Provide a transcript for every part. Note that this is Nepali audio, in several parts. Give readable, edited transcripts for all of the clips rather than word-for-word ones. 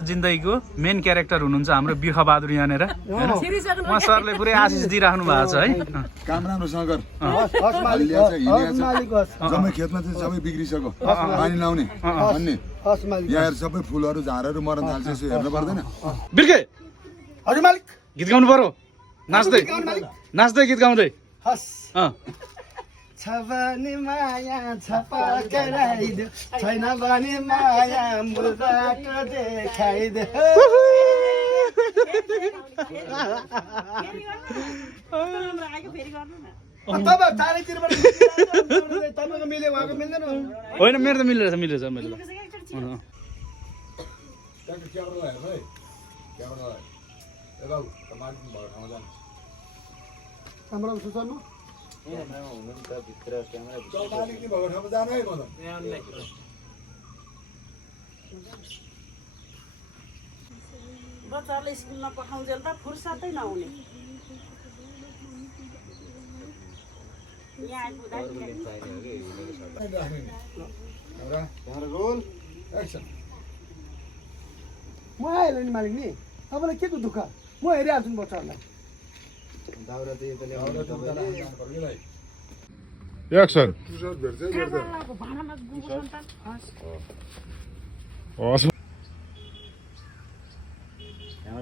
जिन्दगीको मेन क्यारेक्टर हुनुहुन्छ हाम्रो बिर्ख बहादुर यहाँनिर उहाँ सरले पुरै आशिष दिइराख्नु भएको छ है काम राम्रोसँग गर जम्मै खेतमा चाहिँ सबै बिग्रिसक्यो पानी लाउने भन्ने यहाँ सबै फुलहरू झारहरू मर्न थाल्छ यसो हेर्नु पर्दैन बिर्खे हजुर मालिक गीत गाउनु पर्यो नाच्दै नाच्दै गीत गाउँदै छ भने माया छपा कराइदे छैन भने माया मुर्दाको देखाइदे तपाईँको मिल्यो उहाँको मिल्दैन होइन मेरो त मिलेर मिलेछ मैले हाम्रो सुसानु बच्चाहरूलाई स्कुलमा पठाउँछन् त फुर्सदै नहुने यहाँ म आइहाल्यो नि मालिक नि तपाईँलाई के को दुःख म हेरिहाल्छु नि बच्चाहरूलाई एक्सन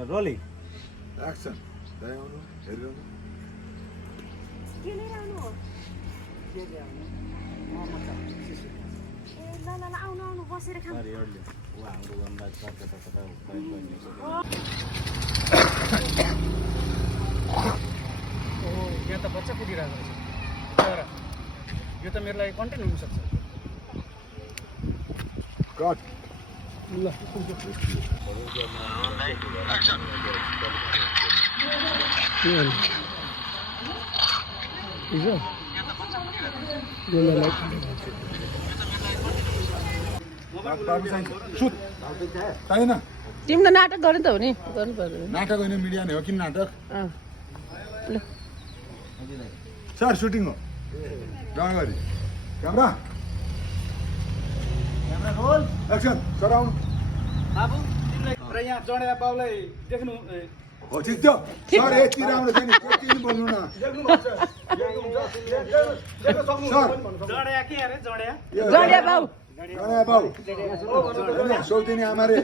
रोली एक्सन हेरिरहनु के लिइरहनु हो आउनु बसेर खाऊ यहाँ त बच्चा कुदिरहेको रहेछ तर यो त मेरो लागि कन्टेन्ट हुनसक्छ कट ल छैन तिमीले नाटक गर्नु त हो नि गर्नु पर्यो नाटक होइन मिडिया नै हो किन नाटक सर सुटिङ हो गरी क्यामेरा रोल एक्सन सर आउनु बाबु तिमीलाई र यहाँ जडेया बाबुलाई देख्नु हो ठिक थियो सर यति राम्रो छ नि त्यति नि बोल्नु न सर जडेया के अरे जडेया जडिया बाउ सौतिनी आमा रे